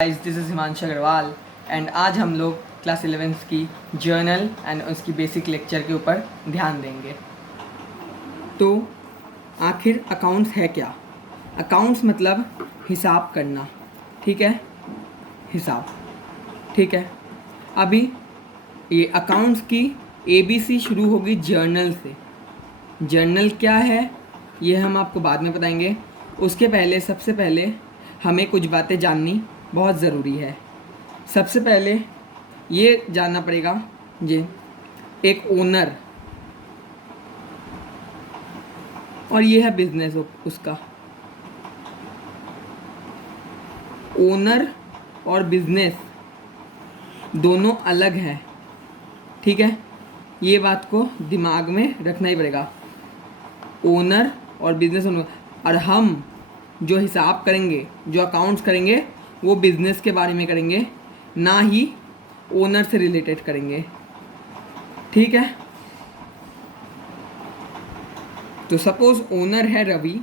Guys, this is Himanshu Agrawal and आज हम लोग क्लास 11th की जर्नल एंड उसकी बेसिक लेक्चर के ऊपर ध्यान देंगे। तो आखिर अकाउंट्स है क्या? अकाउंट्स मतलब हिसाब करना, ठीक है, हिसाब, ठीक है। अभी ये अकाउंट्स की ABC शुरू होगी जर्नल से। जर्नल क्या है ये हम आपको बाद में बताएंगे। उसके पहले सबसे पहले हमें कुछ बातें जाननी बहुत ज़रूरी है। सबसे पहले ये जानना पड़ेगा ये एक ओनर और ये है बिजनेस उसका। ओनर और बिजनेस दोनों अलग हैं, ठीक है। ये बात को दिमाग में रखना ही पड़ेगा। ओनर और बिजनेस और हम जो हिसाब करेंगे, जो अकाउंट्स करेंगे, वो बिजनेस के बारे में करेंगे, ना ही ओनर से रिलेटेड करेंगे, ठीक है। तो सपोज ओनर है रवि।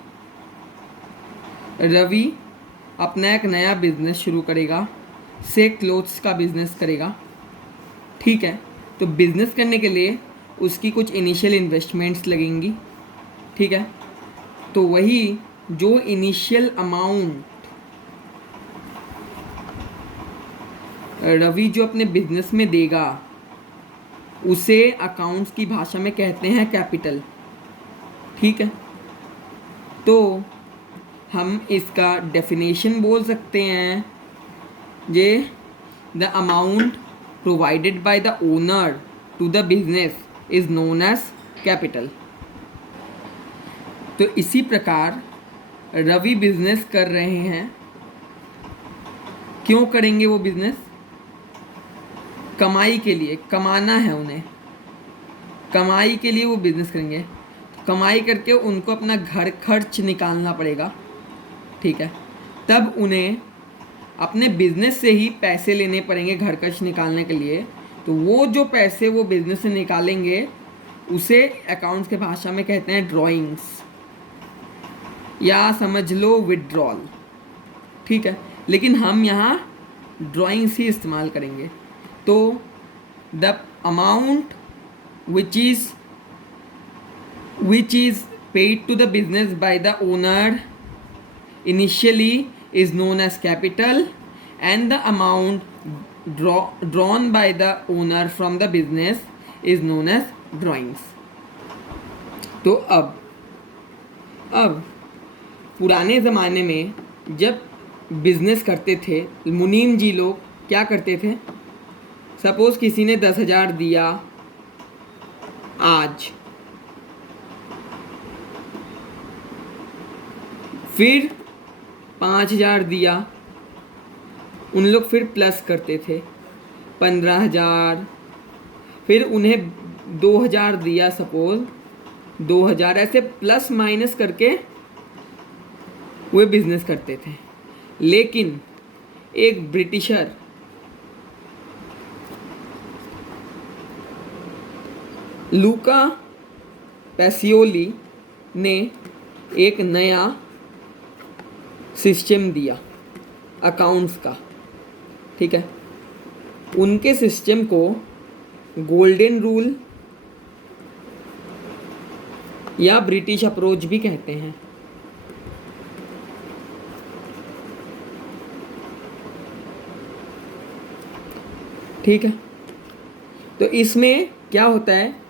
रवि अपना एक नया बिजनेस शुरू करेगा, से क्लोथ्स का बिजनेस करेगा, ठीक है। तो बिजनेस करने के लिए उसकी कुछ इनिशियल इन्वेस्टमेंट्स लगेंगी, ठीक है। तो वही जो इनिशियल अमाउंट रवि जो अपने बिजनेस में देगा उसे अकाउंट्स की भाषा में कहते हैं कैपिटल, ठीक है। तो हम इसका डेफिनेशन बोल सकते हैं, ये the amount provided by the owner to the business is known as capital. तो इसी प्रकार रवि बिजनेस कर रहे हैं। क्यों करेंगे वो बिजनेस? कमाई के लिए, कमाना है उन्हें, कमाई के लिए वो बिजनेस करेंगे। कमाई करके उनको अपना घर खर्च निकालना पड़ेगा, ठीक है। तब उन्हें अपने बिजनेस से ही पैसे लेने पड़ेंगे घर खर्च निकालने के लिए। तो वो जो पैसे वो बिजनेस से निकालेंगे उसे अकाउंट्स के भाषा में कहते हैं ड्राइंग्स, या समझ लो विड्रॉल, ठीक है। लेकिन हम यहाँ ड्राइंग्स ही इस्तेमाल करेंगे। तो the amount which is paid to the business by the owner initially is known as capital, and the amount drawn by the owner from the business is known as drawings. तो अब पुराने ज़माने में जब business करते थे मुनीम जी लोग क्या करते थे? सपोज किसी ने 10,000 दिया आज, फिर 5,000 दिया, उन लोग फिर प्लस करते थे 15,000, फिर उन्हें 2,000 दिया, सपोज 2,000, ऐसे प्लस माइनस करके वे बिजनेस करते थे। लेकिन एक ब्रिटिशर लूका पैसियोली ने एक नया सिस्टम दिया अकाउंट्स का, ठीक है। उनके सिस्टम को गोल्डन रूल या ब्रिटिश अप्रोच भी कहते हैं, ठीक है। तो इसमें क्या होता है,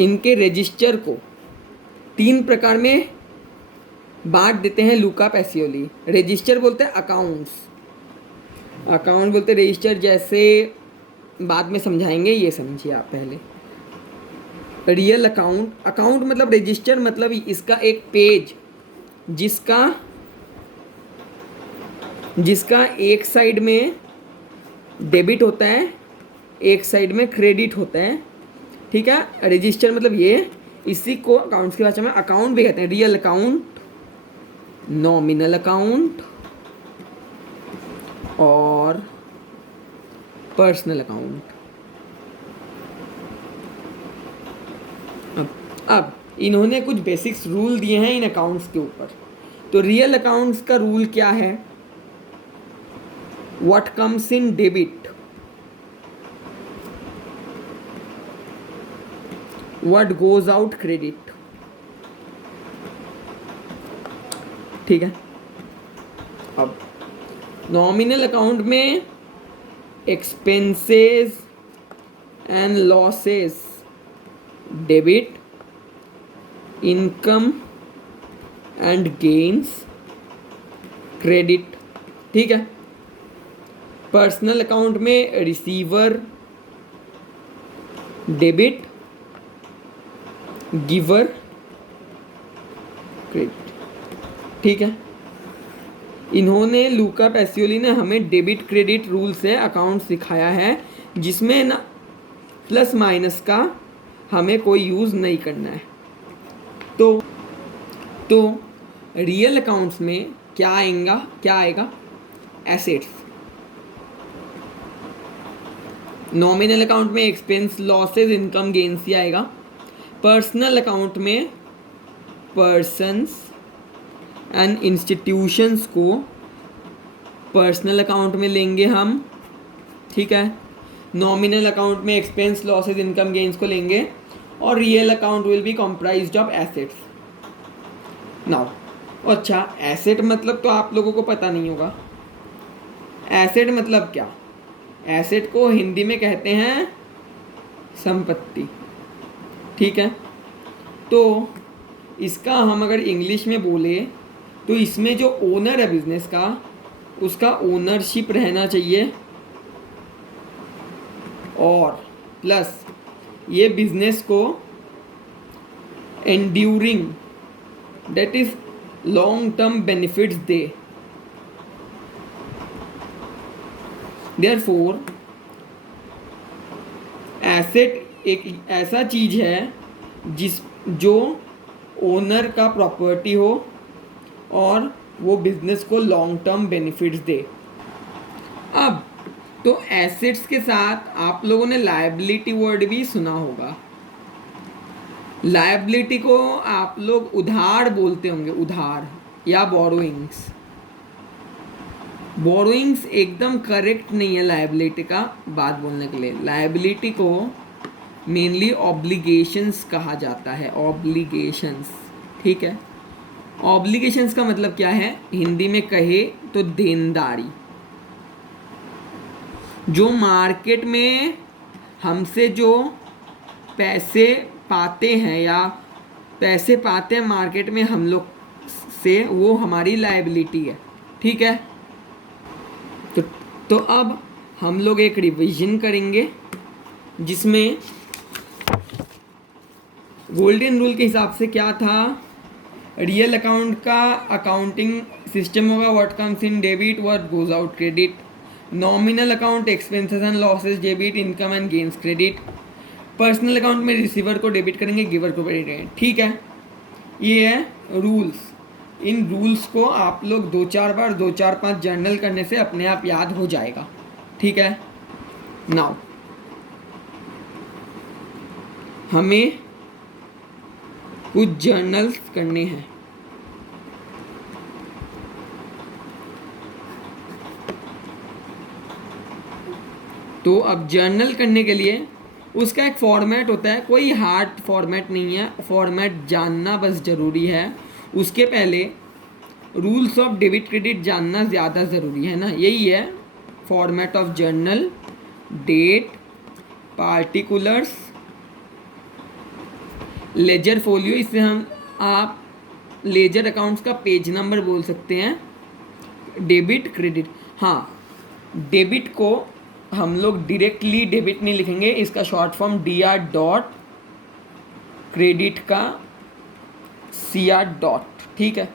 इनके रजिस्टर को 3 प्रकार में बांट देते हैं लूका पैसियोली। रजिस्टर बोलते हैं अकाउंट्स, अकाउंट बोलते हैं रजिस्टर, जैसे बाद में समझाएंगे, ये समझिए आप पहले। रियल अकाउंट, अकाउंट मतलब रजिस्टर मतलब इसका एक पेज जिसका एक साइड में डेबिट होता है, एक साइड में क्रेडिट होता है, ठीक है। रजिस्टर मतलब ये, इसी को अकाउंट्स की भाषा में अकाउंट भी कहते हैं। रियल अकाउंट, नॉमिनल अकाउंट और पर्सनल अकाउंट। अब इन्होंने कुछ बेसिक्स रूल दिए हैं इन अकाउंट्स के ऊपर। तो रियल अकाउंट्स का रूल क्या है? What comes in debit, what goes out credit. ठीक है, अब नॉमिनल अकाउंट में expenses and losses debit, income and gains credit. ठीक है, पर्सनल अकाउंट में रिसीवर डेबिट, गिवर क्रेडिट। ठीक है, इन्होंने लूका पैसियोली ने हमें डेबिट क्रेडिट रूल से अकाउंट सिखाया है, जिसमें ना प्लस माइनस का हमें कोई यूज़ नहीं करना है। तो रियल अकाउंट्स में क्या आएगा? एसेट्स। नॉमिनल अकाउंट में एक्सपेंस, लॉसेस, इनकम, गेन्स ही आएगा। पर्सनल अकाउंट में पर्सन्स एंड इंस्टीट्यूशंस को पर्सनल अकाउंट में लेंगे हम। ठीक है, नॉमिनल अकाउंट में एक्सपेंस, लॉसेस, इनकम, गेन्स को लेंगे, और real account will be comprised of assets. Now अच्छा, एसेट मतलब तो आप लोगों को पता नहीं होगा। एसेट मतलब क्या? एसेट को हिंदी में कहते हैं संपत्ति। ठीक है, तो इसका हम अगर इंग्लिश में बोले तो इसमें जो ओनर है बिजनेस का, उसका ओनरशिप रहना चाहिए, और प्लस ये बिजनेस को enduring, that is long term benefits they. Therefore asset एक ऐसा चीज है जो ओनर का प्रॉपर्टी हो और वो बिजनेस को लॉन्ग टर्म बेनिफिट्स दे। अब तो एसेट्स के साथ आप लोगों ने लायबिलिटी वर्ड भी सुना होगा। लायबिलिटी को आप लोग उधार बोलते होंगे, उधार या बोरोइंग्स। बोरोइंग्स एकदम करेक्ट नहीं है लायबिलिटी का बात बोलने के लिए। लायबिलिटी को मेनली ऑब्लिगेशंस कहा जाता है, ऑब्लिगेशंस। ठीक है, ऑब्लिगेशंस का मतलब क्या है? हिंदी में कहे तो देनदारी। जो मार्केट में हमसे जो पैसे पाते हैं या पैसे पाते हैं मार्केट में हम लोग से, वो हमारी लायबिलिटी है। ठीक है, तो अब हम लोग एक रिवीजन करेंगे जिसमें गोल्डन रूल के हिसाब से क्या था? रियल अकाउंट का अकाउंटिंग सिस्टम होगा what comes in debit, what goes out credit. Nominal account expenses and losses debit, income and gains credit. Personal account में रिसीवर को डेबिट करेंगे, गिवर को क्रेडिट करेंगे। ठीक है, ये है रूल्स। इन रूल्स को आप लोग 2-4 जर्नल करने से अपने आप याद हो जाएगा। ठीक है, नाउ हमें कुछ जर्नल्स करने हैं। तो अब जर्नल करने के लिए उसका एक फॉर्मेट होता है, कोई हार्ड फॉर्मेट नहीं है, फॉर्मेट जानना बस ज़रूरी है। उसके पहले रूल्स ऑफ डेबिट क्रेडिट जानना ज़्यादा ज़रूरी है ना। यही है format of journal, date, particulars, ledger folio. इससे हम आप लेजर अकाउंट्स का पेज नंबर बोल सकते हैं। डेबिट क्रेडिट, हाँ, डेबिट को हम लोग डायरेक्टली डेबिट नहीं लिखेंगे, इसका short form DR dot, credit का CR डॉट। ठीक है,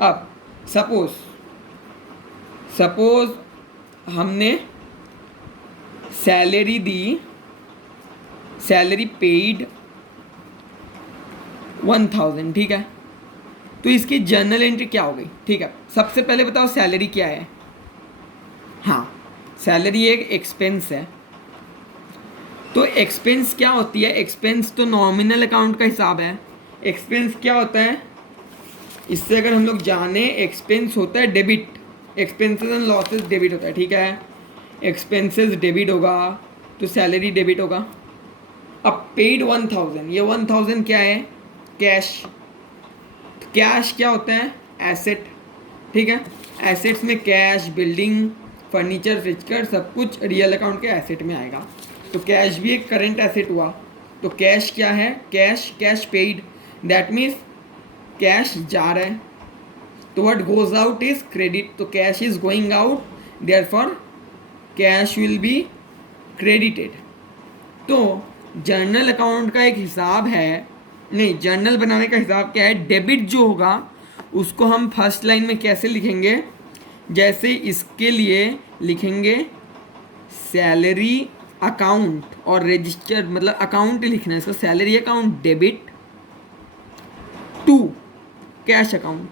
अब सपोज हमने सैलरी दी, सैलरी पेड 1000। ठीक है, तो इसकी जर्नल एंट्री क्या हो गई? ठीक है, सबसे पहले बताओ सैलरी क्या है? हाँ, सैलरी एक एक्सपेंस है। तो एक्सपेंस क्या होती है? एक्सपेंस तो नॉमिनल अकाउंट का हिसाब है। एक्सपेंस क्या होता है? इससे अगर हम लोग जाने एक्सपेंस होता है debit, expenses and losses debit होता है, ठीक है। एक्सपेंसेस डेबिट होगा तो सैलरी डेबिट होगा। अब पेड 1000, ये 1000 क्या है? कैश। कैश क्या होता है? एसेट, ठीक है। एसेट्स में कैश, बिल्डिंग, फर्नीचर, फिजिकल सब कुछ रियल अकाउंट के एसेट में आएगा। तो कैश भी एक करंट एसेट हुआ। तो कैश क्या है? Cash, cash paid, that means cash जा रहा है। तो what goes out is credit, तो cash is going out, therefore cash will be credited. तो जर्नल अकाउंट का एक हिसाब है, नहीं, जर्नल बनाने का हिसाब क्या है? डेबिट जो होगा उसको हम फर्स्ट लाइन में कैसे लिखेंगे? जैसे इसके लिए लिखेंगे सैलरी अकाउंट और रजिस्टर, मतलब अकाउंट लिखना है इसको, salary account debit to cash account.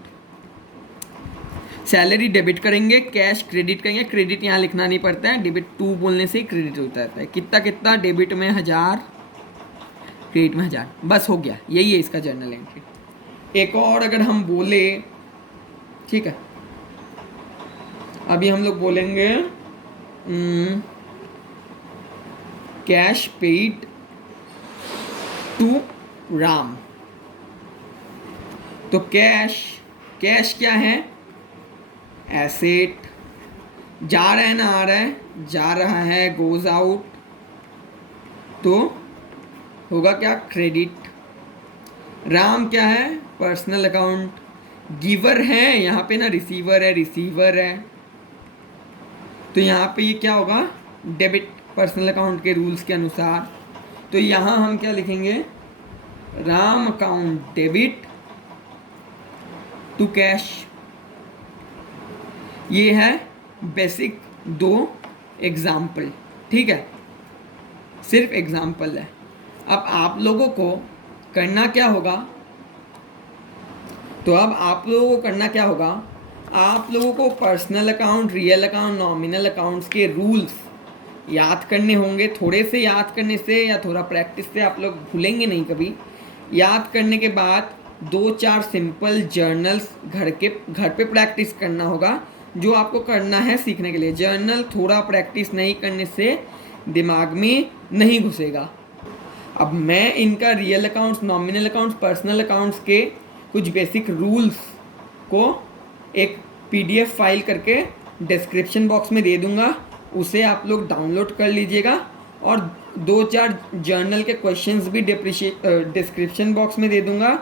Salary debit करेंगे, कैश क्रेडिट करेंगे। क्रेडिट यहाँ लिखना नहीं पड़ता है, डेबिट टू बोलने से ही क्रेडिट होता है। कितना कितना? डेबिट में 1000, क्रेडिट में 1000, बस हो गया। यही है इसका जर्नल एंट्री। एक और अगर हम बोले, ठीक है, अभी हम लोग बोलेंगे कैश पेड टू राम। तो कैश, कैश क्या है? एसेट। जा रहा है ना आ रहा है? जा रहा है, गोज आउट, तो होगा क्या? क्रेडिट। राम क्या है? Personal account. गिवर है यहाँ पे ना, रिसीवर है, रिसीवर है, तो यहाँ पे ये क्या होगा? डेबिट, पर्सनल अकाउंट के रूल्स के अनुसार। तो यहाँ हम क्या लिखेंगे? Ram account debit to cash. ये है बेसिक 2 एग्जाम्पल, ठीक है, सिर्फ एग्जाम्पल है। अब आप लोगों को करना क्या होगा? तो अब आप लोगों को करना क्या होगा? आप लोगों को personal account, real account, nominal accounts के रूल्स याद करने होंगे। थोड़े से याद करने से या थोड़ा प्रैक्टिस से आप लोग भूलेंगे नहीं कभी। याद करने के बाद 2-4 सिंपल जर्नल्स घर पे प्रैक्टिस करना होगा, जो आपको करना है सीखने के लिए। जर्नल थोड़ा प्रैक्टिस नहीं करने से दिमाग में नहीं घुसेगा। अब मैं इनका real accounts, nominal accounts, personal accounts के कुछ बेसिक रूल्स को एक PDF फाइल करके डिस्क्रिप्शन बॉक्स में दे दूंगा, उसे आप लोग डाउनलोड कर लीजिएगा। और 2-4 जर्नल के क्वेश्चंस भी डिस्क्रिप्शन बॉक्स में दे दूंगा,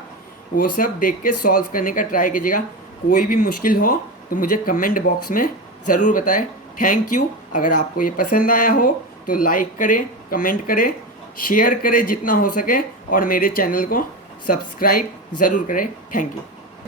वो सब देख के सॉल्व करने का ट्राई कीजिएगा। कोई भी मुश्किल हो तो मुझे कमेंट बॉक्स में ज़रूर बताएं। Thank you. अगर आपको ये पसंद आया हो तो लाइक करें, कमेंट करें, शेयर करें जितना हो सके, और मेरे चैनल को सब्सक्राइब ज़रूर करें। Thank you.